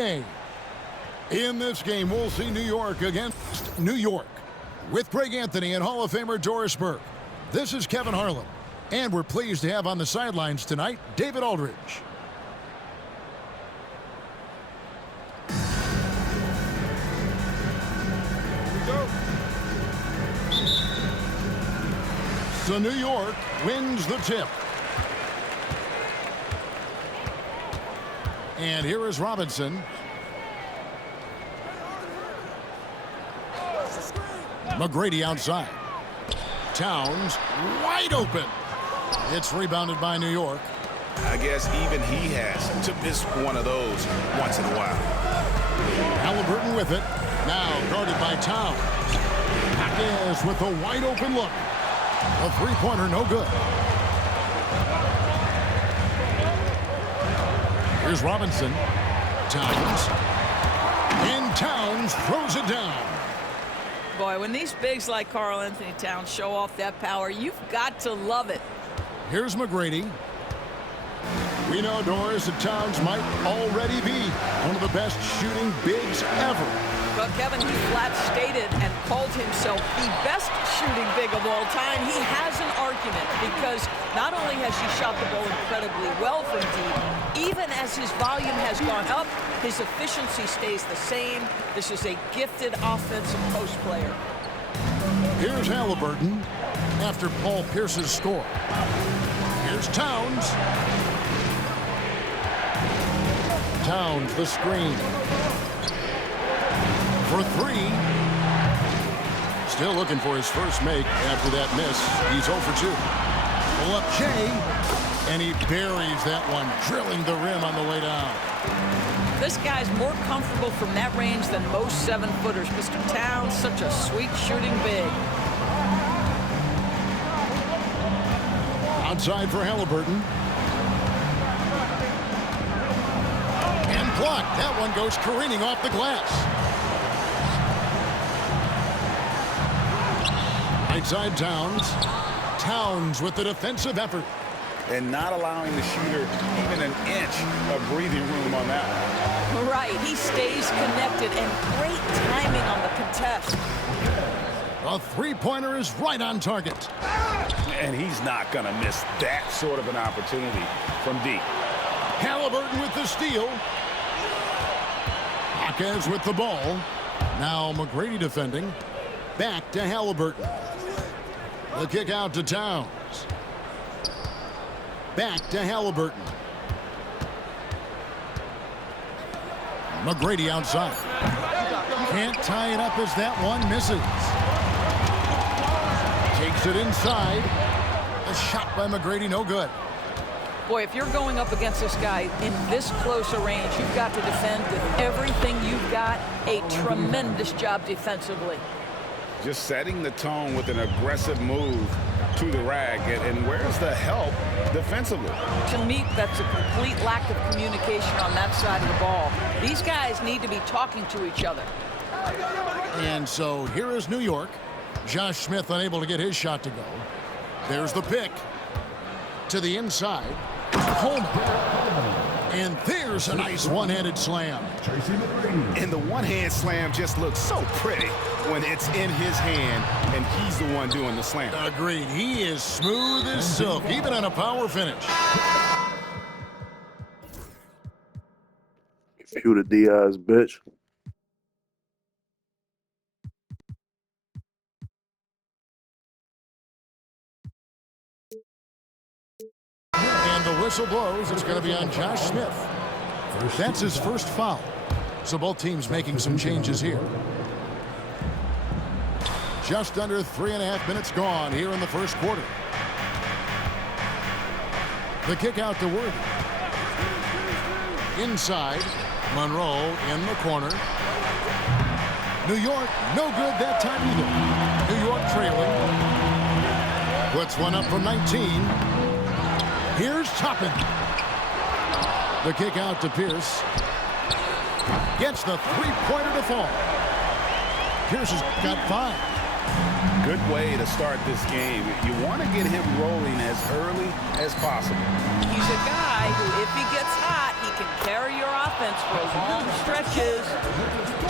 NBA. In this game, we'll see New York against New York. With Greg Anthony and Hall of Famer Doris Burke, this is Kevin Harlan. And we're pleased to have on the sidelines tonight, David Aldridge. So New York wins the tip. And here is Robinson. McGrady outside. Towns wide open. It's rebounded by New York. I guess even he has to miss one of those once in a while. Halliburton with it. Now guarded by Towns. Paquez with a wide open look. A three-pointer, no good. Here's Robinson. Towns. And Towns throws it down. Boy, when these bigs like Karl Anthony Towns show off that power, you've got to love it. Here's McGrady. We know Doris that Towns might already be one of the best shooting bigs ever. But Kevin, he flat stated and called himself the best shooting big of all time. He has an argument because not only has he shot the ball incredibly well from deep, even as his volume has gone up, his efficiency stays the same. This is a gifted offensive post player. Here's Halliburton after Paul Pierce's score. Here's Towns. Towns, the screen. For three. Still looking for his first make after that miss. He's 0 for 2. Pull up Jay. And he buries that one, drilling the rim on the way down. This guy's more comfortable from that range than most 7-footers. Mr. Towns, such a sweet shooting big. Outside for Halliburton. And blocked. That one goes careening off the glass. Right side Towns. Towns with the defensive effort. And not allowing the shooter even an inch of breathing room on that one. Right, he stays connected and great timing on the contest. A three-pointer is right on target. And he's not going to miss that sort of an opportunity from deep. Halliburton with the steal. Paquez with the ball. Now McGrady defending. Back to Halliburton. The kick out to Towns. Back to Halliburton. McGrady outside. Can't tie it up as that one misses. Takes it inside. A shot by McGrady, no good. Boy, if you're going up against this guy in this close a range, you've got to defend with everything you've got. A tremendous job defensively. Just setting the tone with an aggressive move to the rag. And where's the help defensively? To me, that's a complete lack of communication on that side of the ball. These guys need to be talking to each other. And so here is New York. Josh Smith unable to get his shot to go. There's the pick. To the inside. Coleman. And there's a nice one-handed slam. And the one-hand slam just looks so pretty when it's in his hand and he's the one doing the slam. Agreed. He is smooth as silk, even on a power finish. Shoot a Diaz, bitch. And the whistle blows. It's going to be on Josh Smith. That's his first foul. So both teams making some changes here. Just under 3.5 minutes gone here in the first quarter. The kick out to Worthy. Inside. Monroe in the corner. New York, no good that time either. New York trailing. Puts one up from 19. Here's Toppin. The kick out to Pierce. Gets the three-pointer to fall. Pierce has got 5. Good way to start this game. You want to get him rolling as early as possible. He's a guy who, if he gets hot, he can carry your offense for long stretches.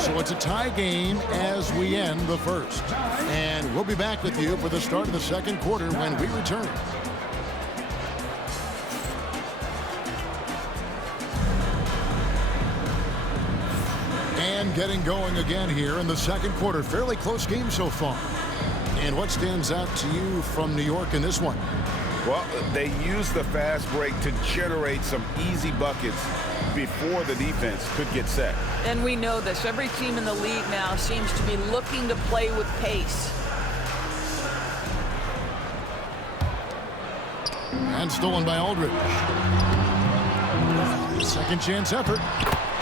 So it's a tie game as we end the first. And we'll be back with you for the start of the second quarter when we return. And getting going again here in the second quarter. Fairly close game so far. And what stands out to you from New York in this one? Well, they used the fast break to generate some easy buckets before the defense could get set. And we know this. Every team in the league now seems to be looking to play with pace. And stolen by Aldridge. Second chance effort.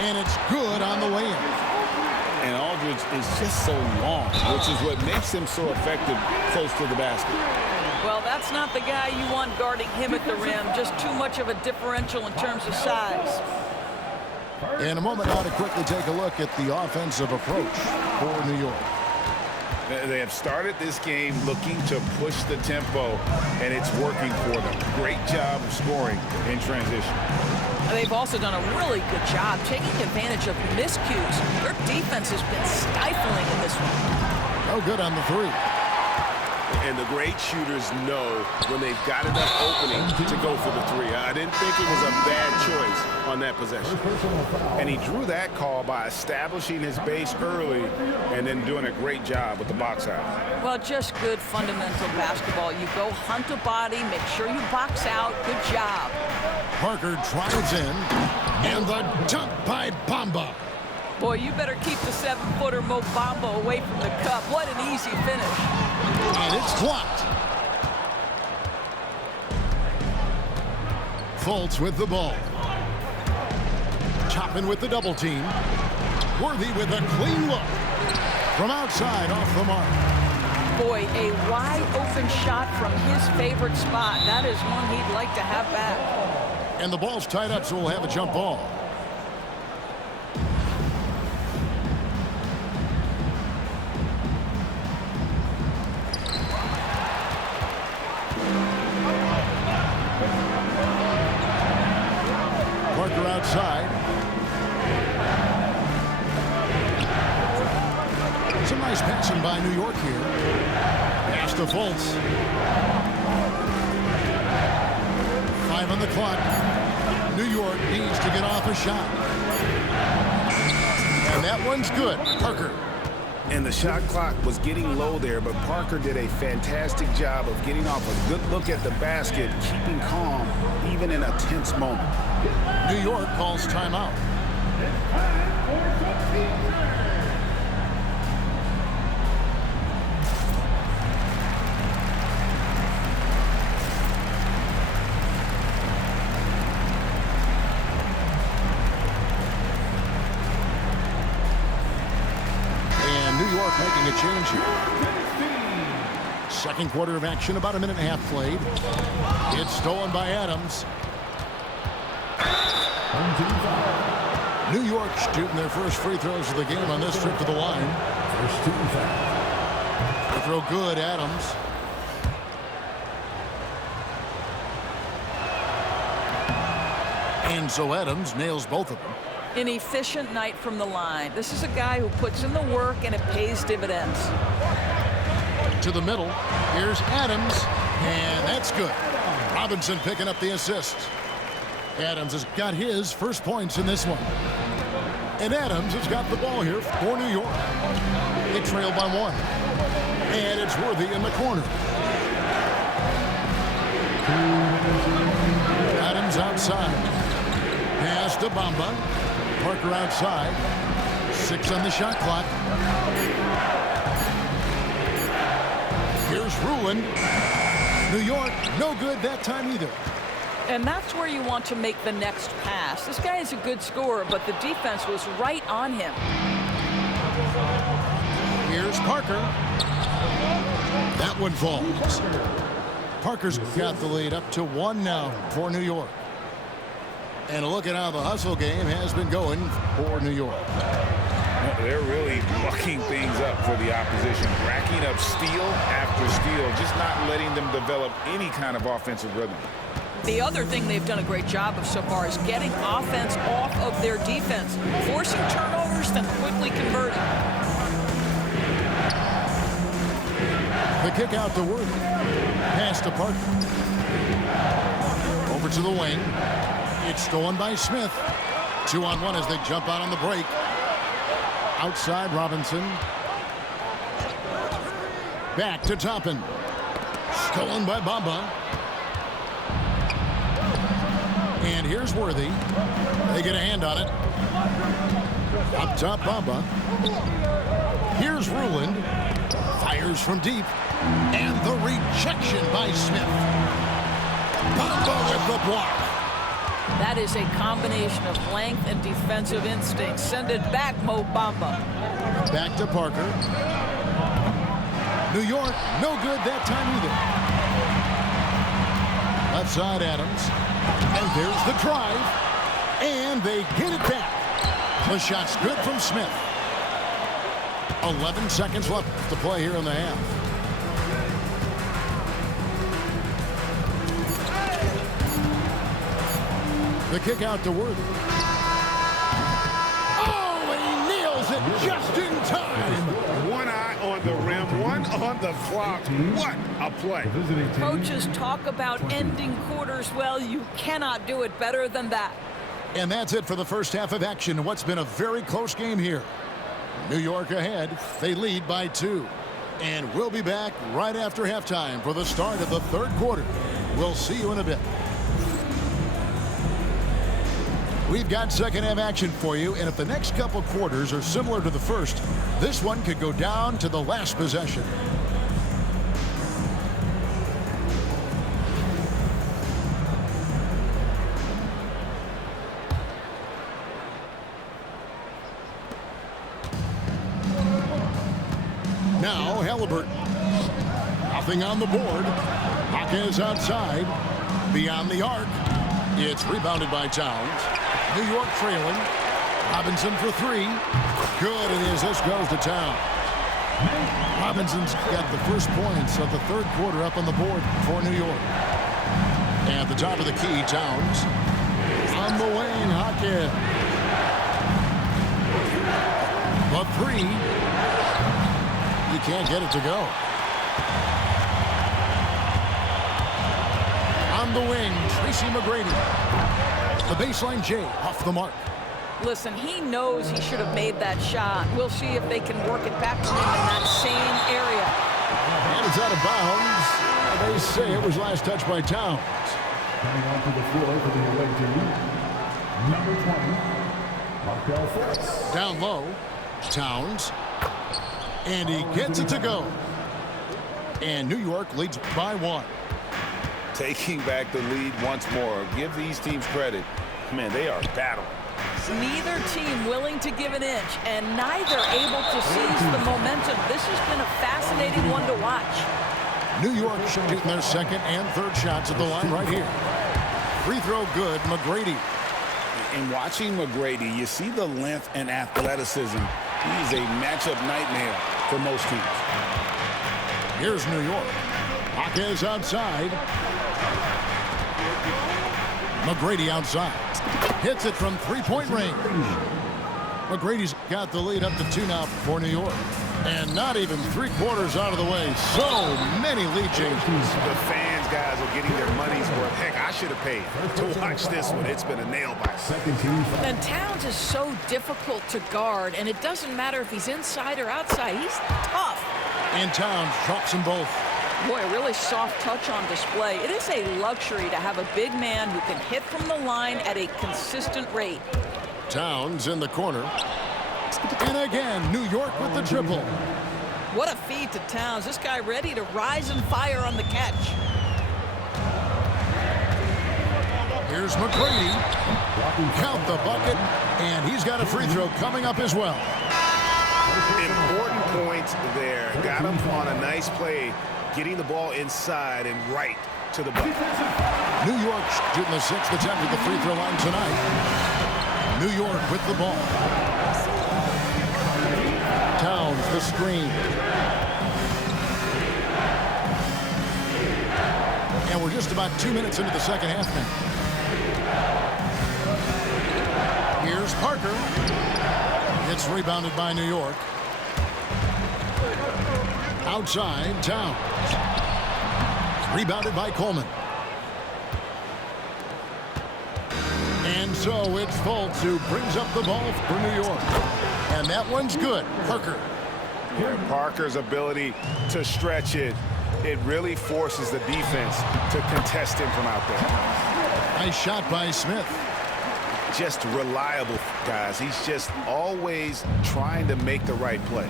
And it's good on the way in. And Aldridge is just so long, which is what makes him so effective close to the basket. Well, that's not the guy you want guarding him at the rim. Just too much of a differential in terms of size. In a moment now to quickly take a look at the offensive approach for New York. They have started this game looking to push the tempo, and it's working for them. Great job of scoring in transition. They've also done a really good job taking advantage of miscues. Their defense has been stifling in this one. Oh, good on the three. And the great shooters know when they've got enough opening to go for the three. I didn't think it was a bad choice on that possession. And he drew that call by establishing his base early and then doing a great job with the box out. Well, just good fundamental basketball. You go hunt a body, make sure you box out. Good job. Parker drives in, and the dunk by Bamba. Boy, you better keep the 7-footer Mo Bamba away from the cup. What an easy finish. And it's blocked. Fultz with the ball. Chopping with the double team. Worthy with a clean look. From outside off the mark. Boy, a wide open shot from his favorite spot. That is one he'd like to have back. And the ball's tied up, so we'll have a jump ball. Parker outside. Some nice passing by New York here. Pass to Fultz. 5 on the clock. New York needs to get off a shot. And that one's good. Parker. And the shot clock was getting low there, but Parker did a fantastic job of getting off a good look at the basket, keeping calm even in a tense moment. New York calls timeout. Making a change here. Second quarter of action, about a minute and a half played. It's stolen by Adams. New York shooting their first free throws of the game on this trip to the line. The throw good, Adams. And so Adams nails both of them. An efficient night from the line. This is a guy who puts in the work and it pays dividends. To the middle. Here's Adams. And that's good. Robinson picking up the assist. Adams has got his first points in this one. And Adams has got the ball here for New York. They trail by 1. And it's Worthy in the corner. Adams outside. Pass to Bamba. Parker outside. 6 on the shot clock. Here's Ruland. New York, no good that time either. And that's where you want to make the next pass. This guy is a good scorer, but the defense was right on him. Here's Parker. That one falls. Parker's got the lead up to 1 now for New York. And a look at how the hustle game has been going for New York. They're really mucking things up for the opposition, racking up steal after steal, just not letting them develop any kind of offensive rhythm. The other thing they've done a great job of so far is getting offense off of their defense, forcing turnovers, then quickly converting. The kick out to Worthy. Pass to Parker. Over to the wing. It's stolen by Smith. 2-on-1 as they jump out on the break. Outside Robinson. Back to Toppin. Stolen by Bamba. And here's Worthy. They get a hand on it. Up top, Bamba. Here's Ruland. Fires from deep. And the rejection by Smith. Bamba with the block. That is a combination of length and defensive instinct. Send it back, Mo Bamba. Back to Parker. New York, no good that time either. Left side, Adams. And there's the drive. And they get it back. The shot's good from Smith. 11 seconds left to play here in the half. The kick out to Worthy. Oh, he nails it just in time. One eye on the rim, one on the clock. What a play. Coaches talk about ending quarters well. You cannot do it better than that. And that's it for the first half of action. What's been a very close game here. New York ahead. They lead by 2. And we'll be back right after halftime for the start of the third quarter. We'll see you in a bit. We've got second half action for you, and if the next couple quarters are similar to the first, this one could go down to the last possession. Now Halliburton. Nothing on the board. Hawkins outside. Beyond the arc. It's rebounded by Towns. New York trailing. Robinson for 3. Good it is. This goes to Towns. Robinson's got the first points of the third quarter up on the board for New York. At the top of the key, Towns. On the wing, Hawkins. The 3. You can't get it to go. On the wing, Tracy McGrady. The baseline J off the mark. Listen, he knows he should have made that shot. We'll see if they can work it back to him in that same area. And it's out of bounds. They say it was last touched by Towns. Coming onto the floor for the away team, number 20, Markel Fultz. Down low, Towns. And he gets it to go. And New York leads by 1. Taking back the lead once more. Give these teams credit. Man, they are battling. Neither team willing to give an inch, and neither able to seize the momentum. This has been a fascinating one to watch. New York shooting their second and third shots at the line right here. Free throw good, McGrady. In watching McGrady, you see the length and athleticism. He is a matchup nightmare for most teams. Here's New York. Hawkins outside. McGrady outside. Hits it from three-point range. McGrady's got the lead up to 2 now for New York. And not even 3/4 out of the way. So many lead changes. The fans, guys, are getting their money's worth. Heck, I should have paid to watch this one. It's been a nail-biter. And Towns is so difficult to guard, and it doesn't matter if he's inside or outside. He's tough. And Towns drops them both. Boy, a really soft touch on display. It is a luxury to have a big man who can hit from the line at a consistent rate. Towns in the corner. And again, New York with the triple. What a feed to Towns. This guy ready to rise and fire on the catch. Here's McGrady. Count the bucket. And he's got a free throw coming up as well. Important points there. Got him on a nice play, getting the ball inside and right to the bucket. New York shooting the 6th attempt at the free throw line tonight. New York with the ball. Towns the screen. And we're just about about 2 minutes into the second half now. Here's Parker. It's rebounded by New York. Outside, Towns. Rebounded by Coleman. And so it's Fultz who brings up the ball for New York. And that one's good. Parker. Yeah, Parker's ability to stretch it, it really forces the defense to contest him from out there. Nice shot by Smith. Just reliable, guys. He's just always trying to make the right play.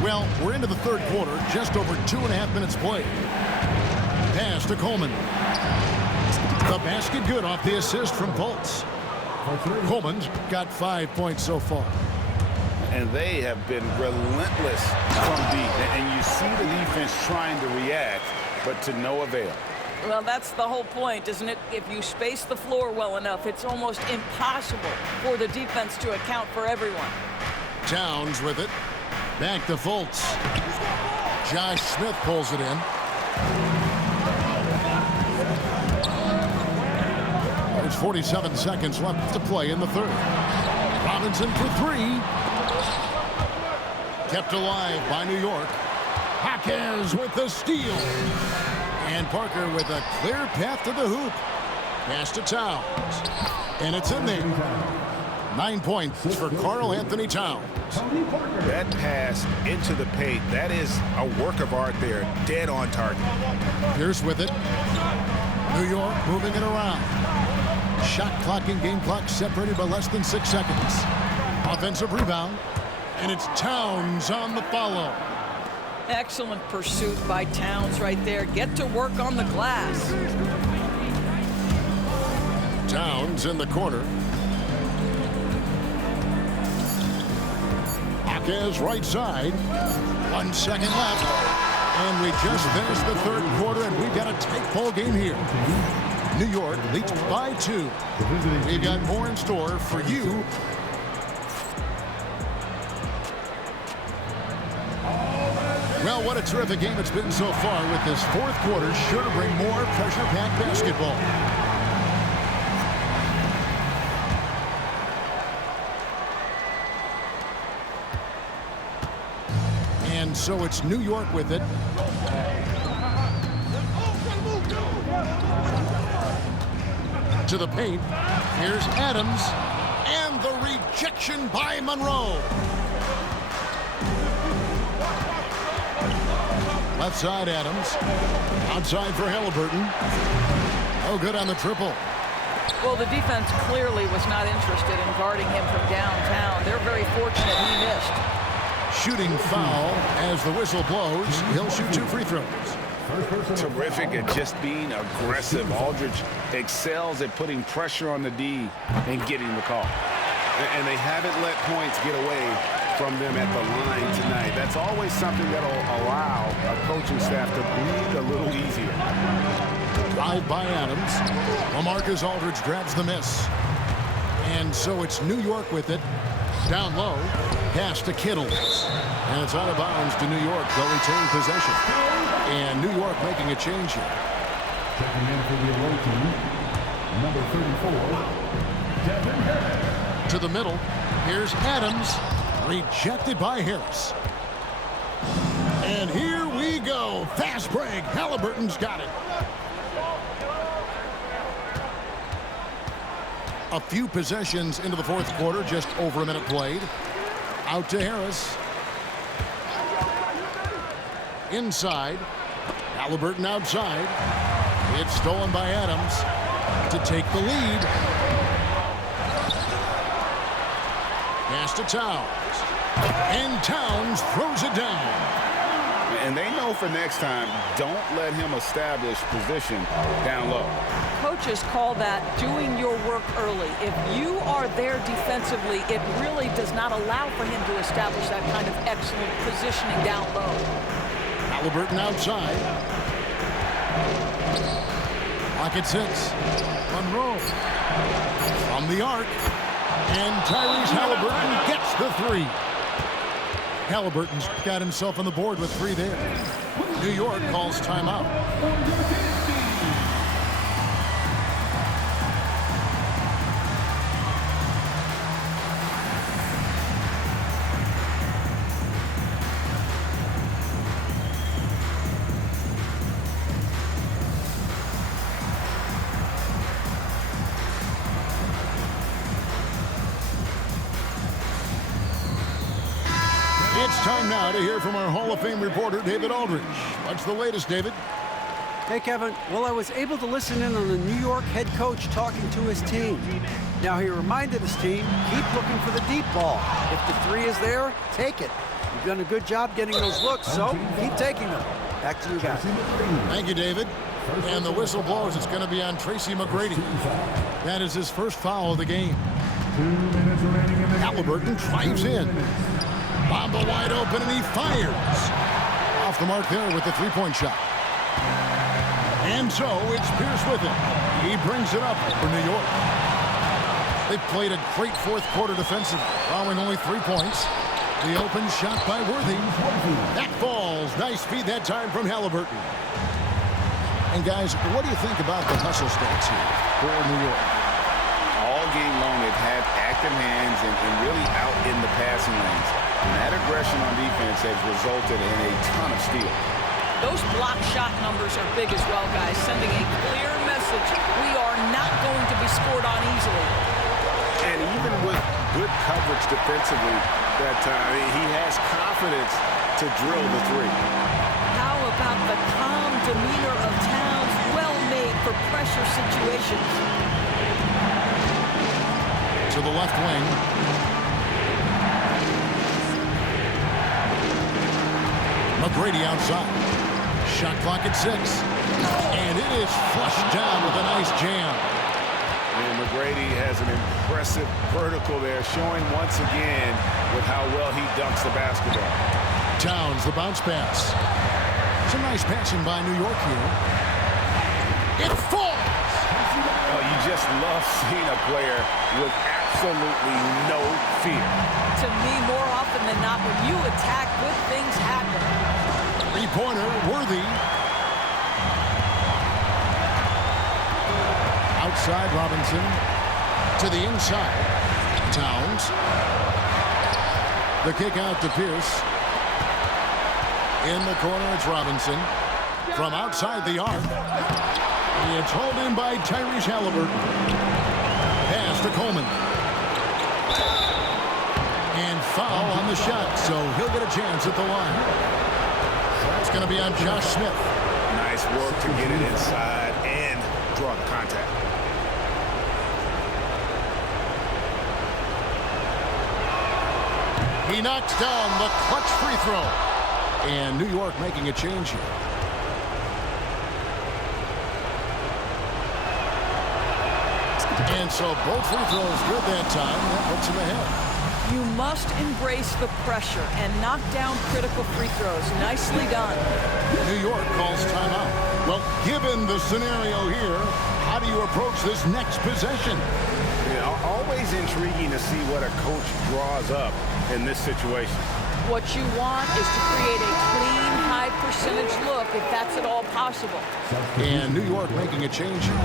Well, we're into the third quarter, just over 2.5 minutes played. Pass to Coleman. The basket good off the assist from Fultz. Coleman's got 5 points so far. And they have been relentless from deep. And you see the defense trying to react, but to no avail. Well, that's the whole point, isn't it? If you space the floor well enough, it's almost impossible for the defense to account for everyone. Towns with it. Back to Fultz. Josh Smith pulls it in. There's 47 seconds left to play in the third. Robinson for three. Kept alive by New York. Jaquez with the steal. And Parker with a clear path to the hoop. Pass to Towns. And it's in there. 9 points for Karl Anthony Towns. That pass into the paint, that is a work of art there. Dead on target. Pierce with it. New York moving it around. Shot clock and game clock separated by less than 6 seconds. Offensive rebound. And it's Towns on the follow. Excellent pursuit by Towns right there. Get to work on the glass. Towns in the corner. Jaquez right side. 1 second left. And we just finished the third quarter, and we've got a tight ball game here. New York leads by 2. We've got more in store for you. Well, what a terrific game it's been so far, with this fourth quarter sure to bring more pressure-packed basketball. And so it's New York with it. To the paint. Here's Adams. And the rejection by Monroe. Left side, Adams. Outside for Halliburton. Oh, good on the triple. Well, the defense clearly was not interested in guarding him from downtown. They're very fortunate he missed. Shooting foul as the whistle blows. He'll shoot 2 free throws. Terrific at just being aggressive. Aldridge excels at putting pressure on the D and getting the call. And they haven't let points get away from them at the line tonight. That's always something that'll allow a coaching staff to breathe a little easier. Drive by Adams. LaMarcus Aldridge grabs the miss. And so it's New York with it. Down low. Pass to Kittle. And it's out of bounds to New York. They'll retain possession. And New York making a change here. Checking in for the away team, number 34, Devin Harris. To the middle. Here's Adams. Rejected by Harris. And here we go. Fast break. Halliburton's got it. A few possessions into the fourth quarter. Just over a minute played. Out to Harris. Inside. Halliburton outside. It's stolen by Adams to take the lead. Pass to Towns. And Towns throws it down. And they know for next time, don't let him establish position down low. Coaches call that doing your work early. If you are there defensively, it really does not allow for him to establish that kind of excellent positioning down low. Halliburton outside. Pocket 6. Monroe. From the arc. And Tyrese Halliburton gets the 3. Halliburton's got himself on the board with 3 there. New York calls timeout. It's time now to hear from our Hall of Fame reporter, David Aldridge. What's the latest, David? Hey, Kevin. Well, I was able to listen in on the New York head coach talking to his team. Now, he reminded his team, keep looking for the deep ball. If the 3 is there, take it. You've done a good job getting those looks, so keep taking them. Back to you guys. Thank you, David. And the whistle blows. It's going to be on Tracy McGrady. That is his first foul of the game. 2 minutes remaining in the Halliburton drives in. Bamba wide open, and he fires. Off the mark there with the three-point shot. And so it's Pierce with it. He brings it up for New York. They played a great fourth quarter defensive, allowing only 3 points. The open shot by Worthy. That falls. Nice feed that time from Halliburton. And guys, what do you think about the hustle stats here for New York? All game long, they've had active hands and really out in the passing lanes. And that aggression on defense has resulted in a ton of steals. Those block shot numbers are big as well, guys, sending a clear message. We are not going to be scored on easily. And even with good coverage defensively that time, he has confidence to drill the 3. How about the calm demeanor of Towns, well made for pressure situations? To the left wing. McGrady outside. Shot clock at 6. And it is flushed down with a nice jam. And McGrady has an impressive vertical there, showing once again with how well he dunks the basketball. Towns, the bounce pass. Some nice passing by New York here. It falls! Oh, you just love seeing a player with absolutely no fear. To me, more often than not, when you attack, good things happen. Three-pointer, Worthy. Outside, Robinson. To the inside, Towns. The kick out to Pierce. In the corner, it's Robinson. From outside the arc. It's hauled in by Tyrese Halliburton. Pass to Coleman. And foul on the shot, so he'll get a chance at the line. It's going to be on Josh Smith. Nice work to get it inside and draw the contact. He knocks down the clutch free throw. And New York making a change here. And so both free throws good that time. That puts him ahead. You must embrace the pressure and knock down critical free throws. Nicely done. New York calls timeout. Well, given the scenario here, how do you approach this next possession? Yeah, always intriguing to see what a coach draws up in this situation. What you want is to create a clean, high percentage look, if that's at all possible. And New York making a change here.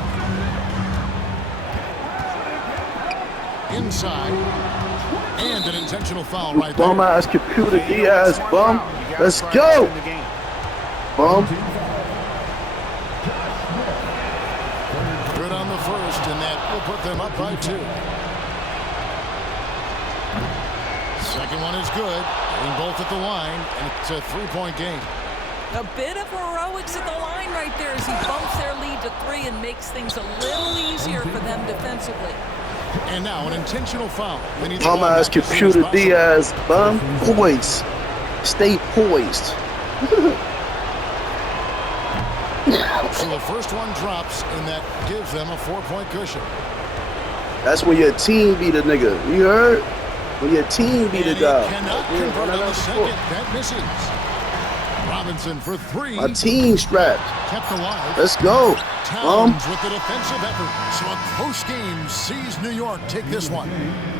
Inside. And an intentional foul right there. Bum ass computer Diaz, bum. Let's go. Bum. Good on the first, and that will put them up by 2. Second one is good. Getting both at the line, and it's a 3-point game. A bit of heroics at the line right there as he bumps their lead to 3 and makes things a little easier for them defensively. And now an intentional foul. Bum ass computer Diaz, bum. Poised. Stay poised. So the first one drops, and that gives them a 4-point cushion. That's when your team beat a nigga. You heard? When your team beat a guy. Cannot convert on the second. That misses. Robinson for three. My team strapped. Kept alive. Let's go. Towns with the defensive effort. So a close game sees New York take this one.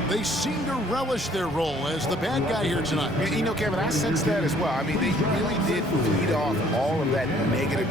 They seem to relish their role as the bad guy here tonight. You know, Kevin, I sense that as well. I mean, they really did feed off all of that negative